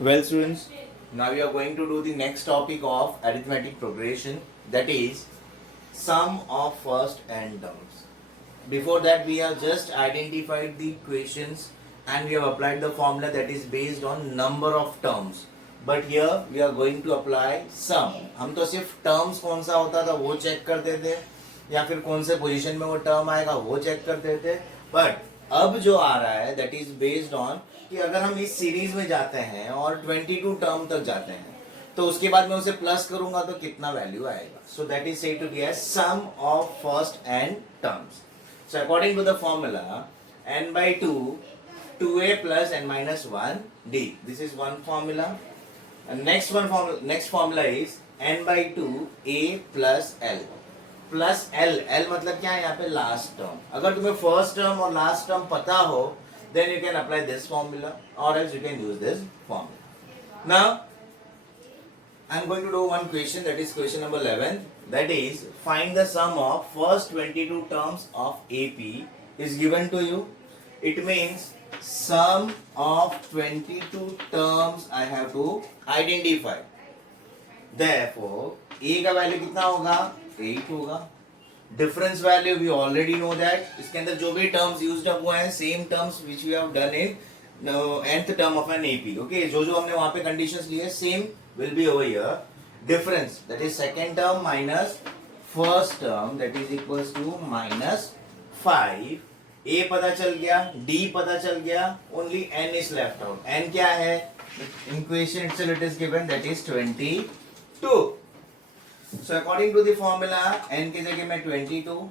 Well, students, now we are going to do the next topic of arithmetic progression, that is sum of first and terms. Before that, we have just identified the equations and we have applied the formula that is based on number of terms. But here we are going to apply sum. हम तो सिर्फ terms कौन सा होता था वो check करते थे या फिर कौन से पोजीशन में वो टर्म आएगा वो चेक करते थे. बट अब जो आ रहा है दैट इज बेस्ड ऑन कि अगर हम इस सीरीज में जाते हैं और 22 टर्म तक जाते हैं तो उसके बाद मैं उसे प्लस करूंगा तो कितना वैल्यू आएगा. So that is said to be as sum of first and terms. So according to the formula, n by 2, 2a plus n minus 1 d. This is one formula. And next formula is n by 2 a plus l. Plus l. l मतलब क्या है यहाँ पे last term. अगर तुम्हें first term और last term पता हो then you can apply this formula or else you can use this formula. Now I'm going to do one question, that is question number 11, that is find the sum of first 22 terms of AP is given to you. It means sum of 22 terms I have to identify. Therefore A का value कितना होगा 8 होगा. Difference value we already know that. इसके अंदर जो भी terms used up हुए हैं same terms which we have done in nth term of an AP. Okay, जो जो हमने वहां पे कंडीशंस लिए same will be over here. Difference, that is second term minus first term, that is equals to minus 5. A पता चल गया, D पता चल गया, only N is left out. N क्या है? In equation itself it is given, that is 22. So according to the formula, N की जगह में 22.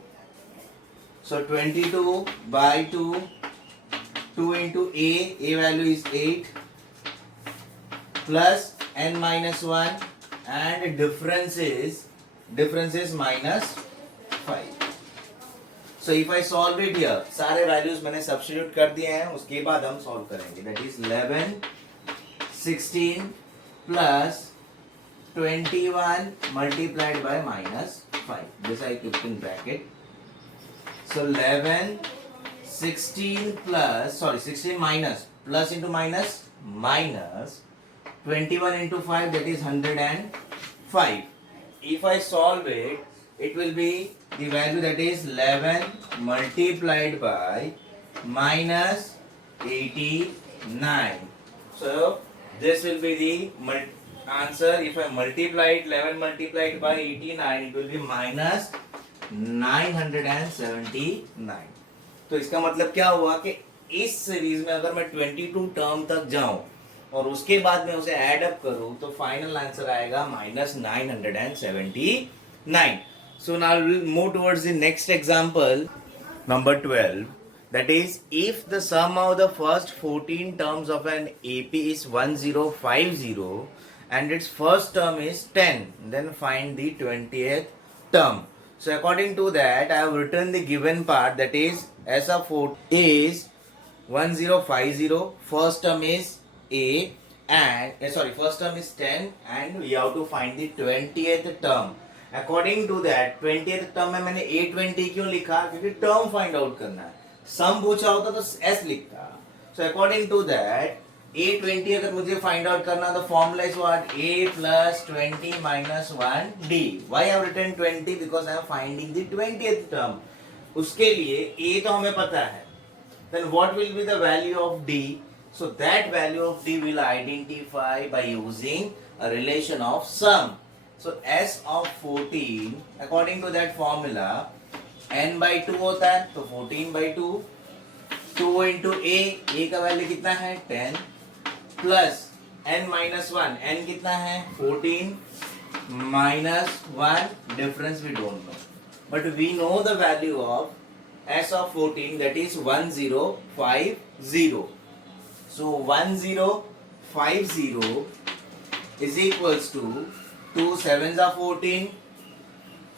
So 22 by 2, 2 into A value is 8 plus n minus 1 and difference is minus 5. So if I solve it here, सारे values मैंने substitute कर दिए हैं, उसके बाद हम solve करेंगे. That is 11, 16 plus 21 multiplied by minus 5. This I kept in bracket. So 11, 16 plus, 16 minus, plus into minus, minus 21 into 5, that is 105. If I solve it, it will be the value that is 11 multiplied by minus 89. So this will be the answer. If I multiply it, 11 multiplied by 89, it will be minus 979. तो इसका मतलब क्या हुआ कि इस series में अगर मैं 22 टर्म तक जाऊं और उसके बाद में उसे ऐड अप करूं तो फाइनल आंसर आएगा minus 979. So now we'll move towards the next example, number 12. That is, if the sum of the first 14 terms of an AP is 1050 and its first term is 10, then find the 20th term. So according to that, I have written the given part, that is S of 4 is 1050, first term is A and first term is 10 and we have to find the 20th term. According to that 20th term में मैंने A20 क्यों लिखा? क्योंकि term find out करना है. सम पूछा होता तो S लिखता. So according to that A20 अगर मुझे find out करना तो formula is what? A plus 20 minus 1 D. Why I have written 20? Because I am finding the 20th term. उसके लिए A तो हमें पता है. Then what will be the value of D? So that value of D will identify by using a relation of sum. So S of 14, according to that formula, n by 2 होता है तो 14 by 2, 2 into A का value कितना है 10 plus n minus 1, n कितना है 14 minus 1, difference we don't know, but we know the value of S of 14, that is 1050. So 1050 is equals to 2 7s are 14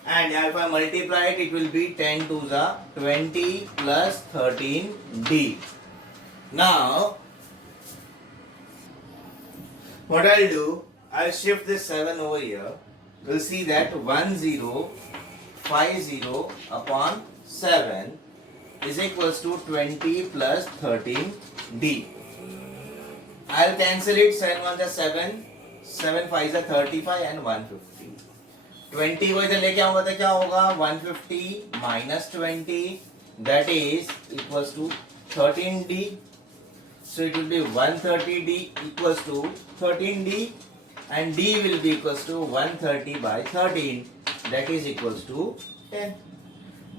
and if I multiply it, it will be 10 2s are 20 plus 13D. Now what I'll do, I'll shift this 7 over here. We'll see that 1050 upon 7 is equals to 20 plus 13D. I'll cancel it. 7 1 is 7, 7 5 is 35 and 150. 20 को इधर लेके आऊंगा तो क्या होगा? 150 minus 20, that is equals to 13D. So it will be 130D equals to 13D, and D will be equals to 130 by 13, that is equals to 10.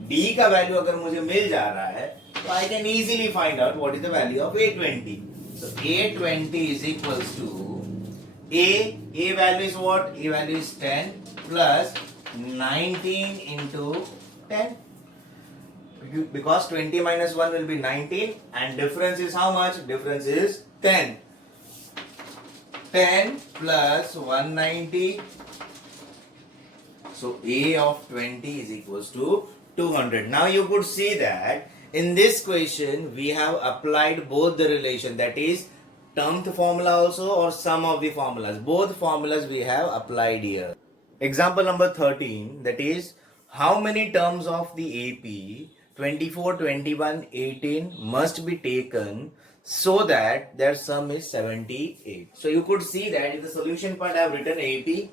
D का value अगर मुझे मिल जा रहा है तो I can easily find out what is the value of A20. So A20 is equals to A value is what? A value is 10 plus 19 into 10. Because 20 minus 1 will be 19 and difference is how much? Difference is 10. 10 plus 190. So A of 20 is equals to 200. Now you could see that in this question we have applied both the relation, that is termed formula also or sum of the formulas. Both formulas we have applied here. Example number 13, that is how many terms of the AP 24, 21, 18 must be taken so that their sum is 78. So you could see that in the solution part I have written AP.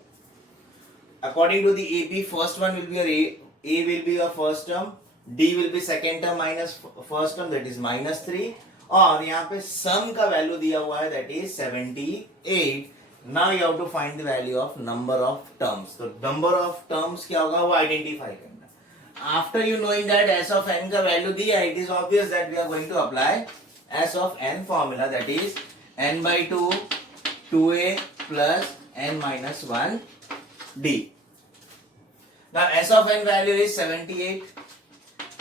According to the AP, first one will be A will be your first term, D will be second term minus first term, that is minus 3, और यहाँ पे sum का value दिया हुआ है, that is 78. Now you have to find the value of number of terms. तो number of terms क्या होगा वो identify करना. After you knowing that S of n का value दिया, it is obvious that we are going to apply S of n formula, that is n by 2 2a plus n minus 1 d. Now S of n value is 78.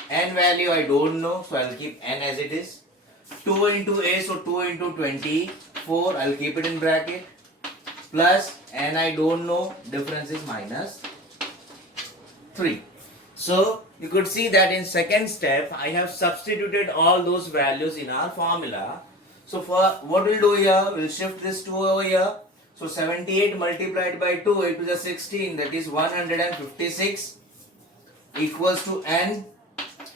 N value I don't know, so I'll keep n as it is. 2 into a, so 2 into 24, I'll keep it in bracket. Plus n I don't know, difference is minus 3. So you could see that in second step I have substituted all those values in our formula. So for what we'll do here, we'll shift this 2 over here. So 78 multiplied by 2, 8 to the 16, that is 156 equals to n.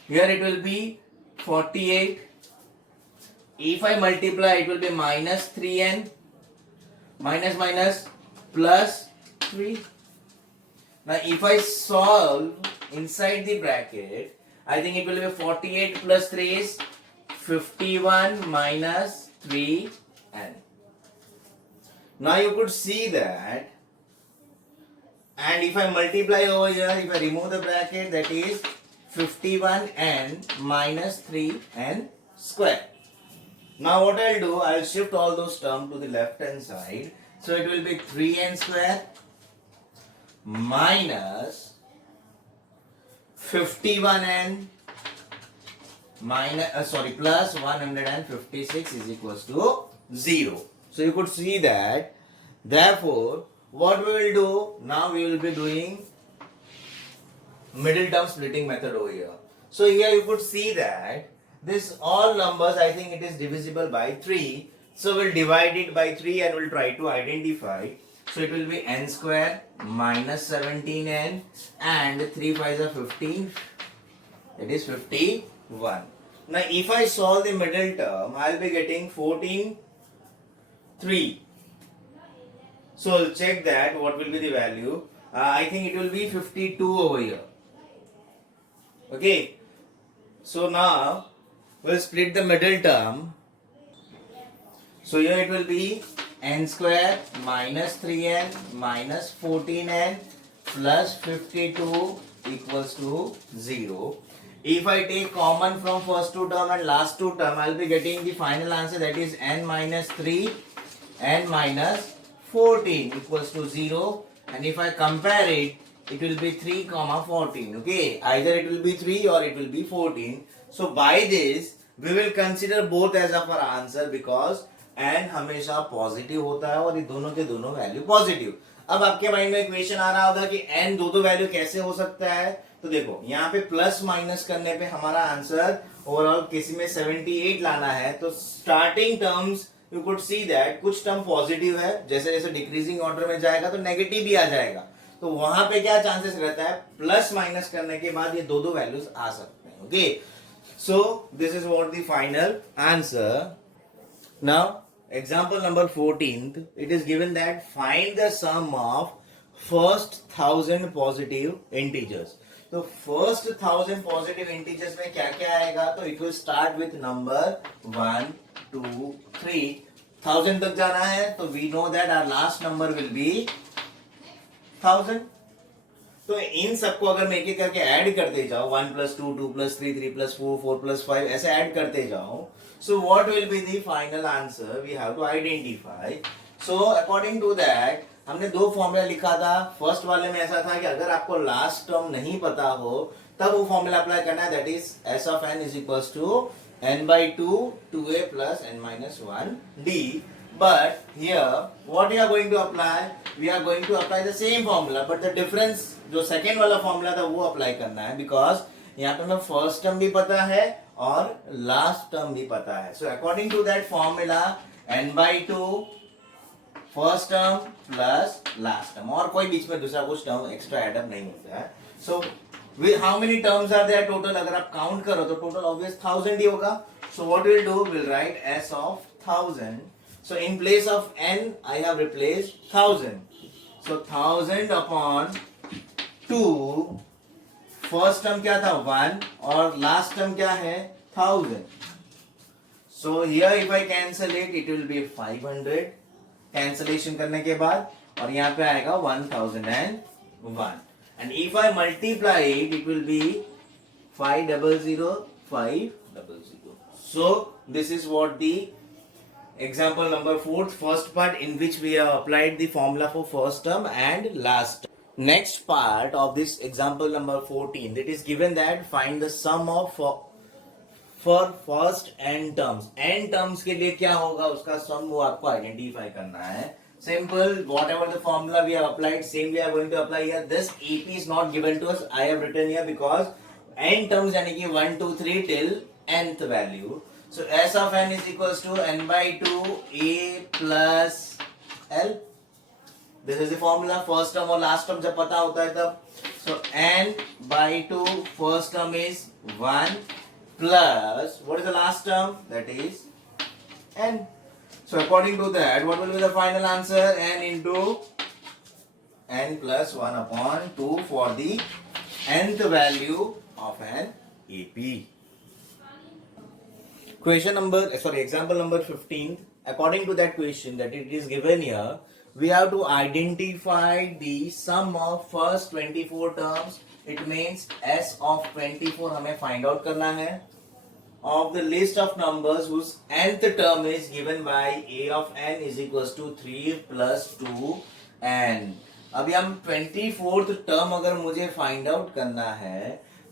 Here it will be 48. If I multiply, it will be minus 3n. Minus minus plus 3. Now if I solve inside the bracket, I think it will be 48 plus 3 is 51 minus 3n. Now you could see that, and if I multiply over here, if I remove the bracket, that is 51n minus 3n square. Now what I'll do, I'll shift all those terms to the left hand side. So it will be 3n square minus 51n minus plus 156 is equals to 0. So you could see that. Therefore, what we will do, now we will be doing middle term splitting method over here. So here you could see that this all numbers, I think it is divisible by 3. So we'll divide it by 3 and we'll try to identify. So it will be n square minus 17n and 3 5s are 15. It is 51. Now if I solve the middle term, I'll be getting 14 3. So I'll check that what will be the value. I think it will be 52 over here. Okay. So now we'll split the middle term. So here it will be n square minus 3n minus 14n plus 52 equals to 0. If I take common from first two term and last two term, I'll be getting the final answer, that is n minus 3 n minus 14 equals to 0. And if I compare it, it will be 3 comma 14. Okay, either it will be 3 or it will be 14. So by this we will consider both as of our answer, because n हमेशा positive होता है और ये दोनों के दोनों value positive. अब आपके माइंड में क्वेश्चन आ रहा होगा कि n दो वैल्यू कैसे हो सकता है. तो देखो यहाँ पे प्लस माइनस करने पे हमारा आंसर ओवरऑल किसी में 78 लाना है. तो starting terms you could see that कुछ टर्म पॉजिटिव है, जैसे जैसे डिक्रीजिंग ऑर्डर में जाएगा तो नेगेटिव भी आ जाएगा. तो वहां पे क्या चांसेस रहता है, प्लस माइनस करने के बाद ये दो वैल्यूज आ सकते हैं. Okay, so this is what the final answer. Now example number 14th, it is given that find the sum of first 1000 positive integers. तो first 1000 positive integers में क्या क्या आएगा? तो it will start with number 1, 2, 3. 1000 तक जाना है तो we know that our last number will be 1000. तो इन सबको अगर मैं एक एक करके ऐड करते जाओ 1 + 2, 2 + 3, 3 + 4, 4 + 5 ऐसे ऐड करते जाओ. So what will be the final answer? We have to identify. So according to that हमने दो फॉर्मूला लिखा था. फर्स्ट वाले में ऐसा था कि अगर आपको लास्ट टर्म नहीं पता हो तब वो फॉर्मूला अप्लाई करना है. That is S of n is equals to n/2 2a plus n minus 1 d. But here what we are going to apply? We are going to apply the same formula, but the difference जो second वाला formula था वो apply करना है. Because यहाँ पे हमें first term भी पता है और लास्ट टर्म भी पता है. So according to that formula n/2 first term plus last term, और कोई बीच में दूसरा कुछ टर्म एक्स्ट्रा एडअप नहीं होता है. So how many terms are there total? अगर आप काउंट करो तो टोटल ऑब्वियस 1000 ही होगा. So what will do? Will write S of 1000. So in place of n I have replaced 1000. So 1000 upon 2, first term क्या था 1 और लास्ट टर्म क्या है 1000. So here if I cancel it, it will be 500 cancellation करने के बाद, और यहाँ पे आएगा 1001. And if I multiply it, it will be 500 500. So this is what the example number 4th first part in which we have applied the formula for first term and last term. Next part of this example number 14, it is given that find the sum of for first n terms. n terms के लिए क्या होगा उसका sum वो आपको identify करना है. Simple, whatever the formula we have applied, same we are going to apply here. This AP is not given to us. I have written here because n terms यानी कि 1, 2, 3 till nth value. So S of n is equals to n/2 a plus l. This is the formula. First term और last term जब पता होता है तब. So n/2 first term is 1 plus what is the last term? That is n. So according to that, what will be the final answer? N into n plus 1 upon 2 for the nth value of an AP. Example number 15. According to that question that it is given here, we have to identify the sum of first 24 terms. It means S of 24 हमें find out करना है. Of the list of numbers whose nth term is given by A of n is equals to 3 plus 2n. अभी हम 24th term अगर मुझे find out करना है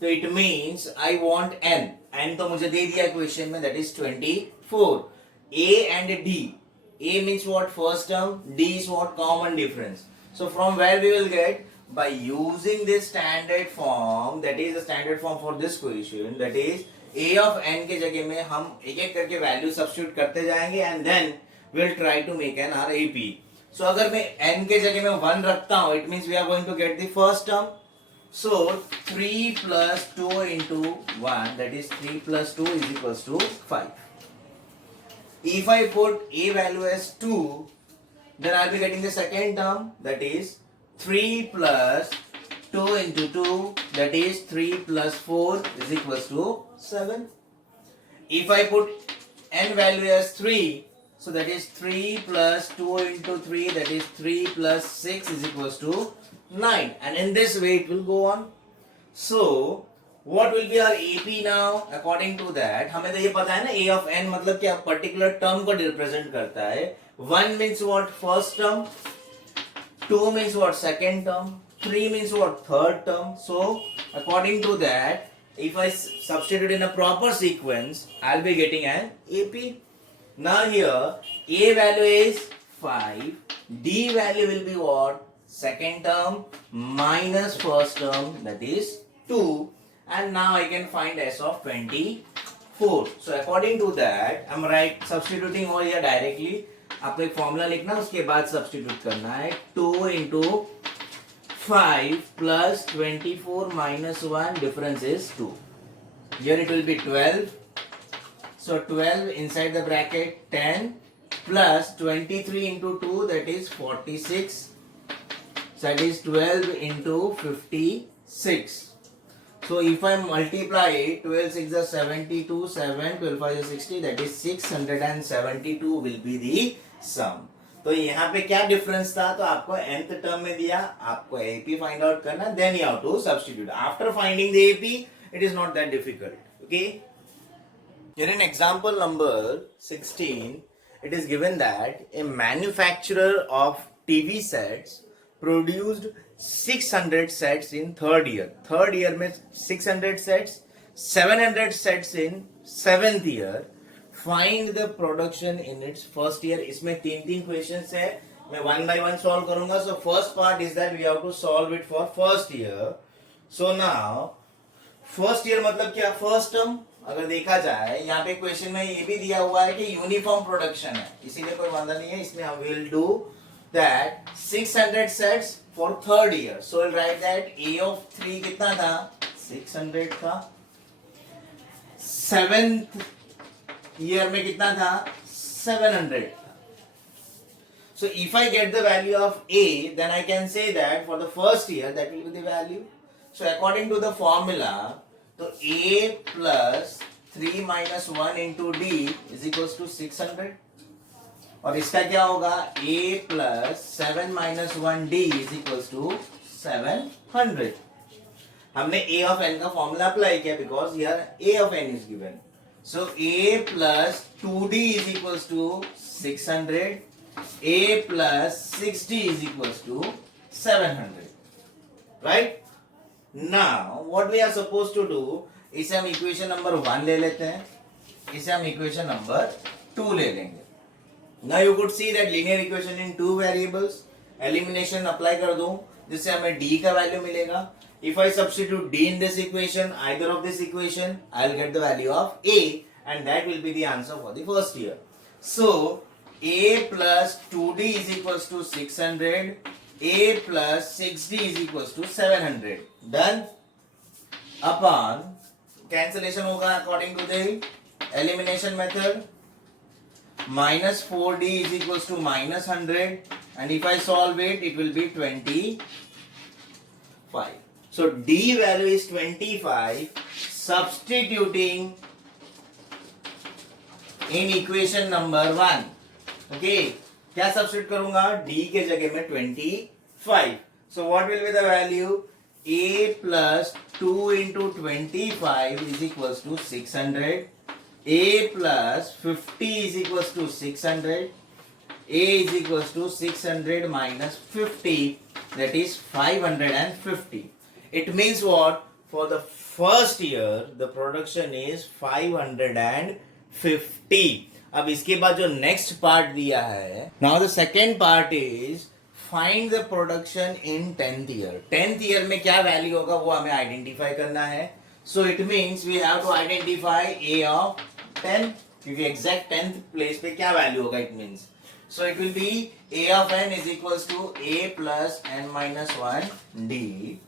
तो it means I want n. n तो मुझे दे दिया क्वेश्चन में, that is 24. A and D. A means what? First term. D is what? Common difference. So from where we will get? By using this standard form, that is the standard form for this question, that is A of n के जगह में हम एक एक करके value substitute करते जाएंगे and then we'll try to make an RAP. So अगर मैं n के जगह में 1 रखता हूँ, it means we are going to get the first term. So 3 plus 2 into 1, that is 3 plus 2 is equals to 5. If I put A value as 2, then I'll be getting the second term, that is 3 plus 2 into 2, that is 3 plus 4 is equals to 7. If I put n value as 3, so that is 3 plus 2 into 3, that is 3 plus 6 is equals to 9. And in this way it will go on. So what will be our AP now? According to that, हमें तो ये पता है ना A of n मतलब क्या particular term को represent करता है. 1 means what? First term. 2 means what? Second term. 3 means what? Third term. So according to that, if I substitute in a proper sequence, I'll be getting an AP. Now here A value is 5. D value will be what? Second term minus first term, that is 2. And now I can find S of 24. So according to that, I'm substituting over here directly. आपको एक formula लिखना, उसके बाद substitute करना है. 2 into 5 plus 24 minus 1, difference is 2. Here it will be 12. So 12 inside the bracket 10 plus 23 into 2, that is 46. So that is 12 into 56. So if I multiply 12 6 is 72, 7, 12 5 is 60, that is 672 will be the sum. तो यहाँ पे क्या difference था? तो आपको nth term में दिया, आपको AP फाइंड आउट करना, then you have to substitute. After finding the AP, it is not that difficult. Okay. Here in example number 16, it is given that a manufacturer of TV sets produced 600 sets in third year. Third year में 600 sets, 700 sets in seventh year. Find the production in its first year. इसमें तीन questions है, मैं one by one solve करूंगा. So first part is that we have to solve it for first year. So now first year मतलब क्या? First term. अगर देखा जाए यहाँ पे क्वेश्चन में ये भी दिया हुआ है कि यूनिफॉर्म प्रोडक्शन है, इसीलिए कोई वादा नहीं है. इसमें हम will do that 600 sets for third year. So will write that A of 3 कितना था? 600 था. सेवेंथ ईयर में कितना था? 700 था. So if I get the value of A, then I can say that for the first year that will be the value. So according to the formula, तो A plus 3 minus 1 into D is equals to 600. और इसका क्या होगा? A plus 7 minus 1 D is equals to 700. हमने A of n का formula apply किया because here A of n is given. So A plus 2D is equals to 600. A plus 6D is equals to 700. Right? Now what we are supposed to do, इसे हम equation number 1 ले लेते हैं, इसे हम equation number 2 ले लेंगे. Now you could see that linear equation in two variables. Elimination apply कर दूं जिससे हमें D का वैल्यू मिलेगा. If I substitute D in this equation, either of this equation, I'll get the value of A, and that will be the answer for the first year. So A plus 2D is equals to 600. A plus 6D is equals to 700. Done. Upon cancellation होगा according to the elimination method. Minus 4D is equals to minus 100, and if I solve it, it will be 25. So D value is 25. Substituting in equation number 1. Okay, क्या substitute करूंगा? D के जगह में 25. So what will be the value? A plus 2 into 25 is equals to 600. A plus 50 is equals to 600. A is equals to 600 minus 50, that is 550. It means what? For the first year, the production is 550. अब इसके बाद जो next part दिया है, now the second part is find the production in 10th year. 10th year में क्या value होगा वो हमें identify करना है. So it means we have to identify A of 10, क्योंकि exact 10th place पे क्या value होगा it means. So it will be A of n is equals to A plus n minus 1 D.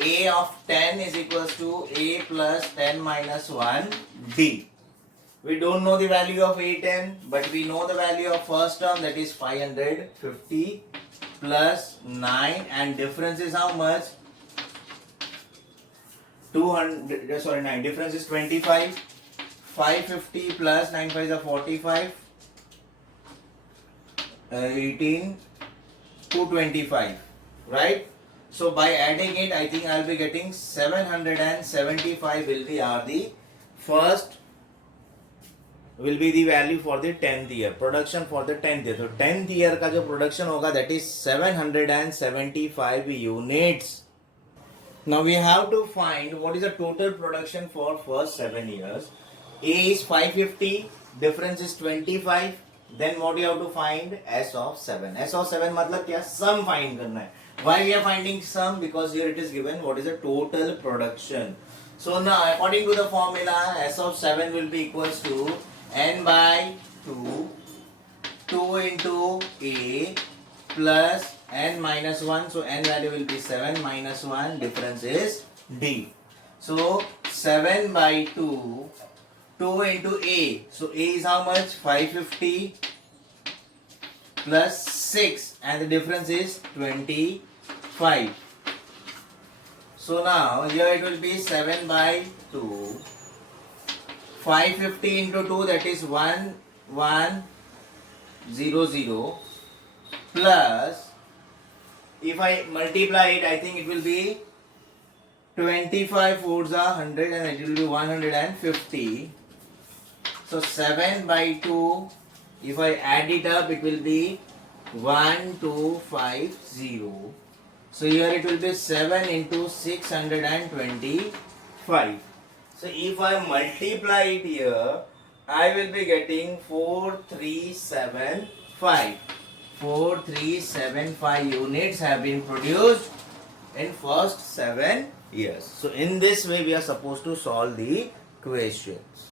A of 10 is equals to A plus 10 minus 1 D. We don't know the value of A10, but we know the value of first term, that is 550 plus 9, and difference is how much? 200, sorry 9, difference is 25. 550 plus 9 5 is 45. 18 225, right? So by adding it, I think I'll be getting 775 will be the first, will be the value for the 10th year, production for the 10th year. So 10th year का जो production होगा, that is 775 units. Now we have to find what is the total production for first 7 years. A is 550, difference is 25. Then what you have to find? S of 7. S of 7 मतलब क्या? Sum find करना है. Why we are finding sum? Because here it is given what is the total production. So now according to the formula, S of 7 will be equals to n by 2, 2 into A plus n minus 1. So n value will be 7 minus 1, difference is D. So 7 by 2, 2 into A. So A is how much? 550 plus 6 and the difference is 25. So now here it will be 7 by 2. 550 into 2, that is 1100, plus if I multiply it, I think it will be 25 fours are 100 and it will be 150. So 7 by 2, if I add it up, it will be 1250. So here it will be 7 into 625. So if I multiply it here, I will be getting 4375. 4375 units have been produced in first 7 years. So in this way we are supposed to solve the questions.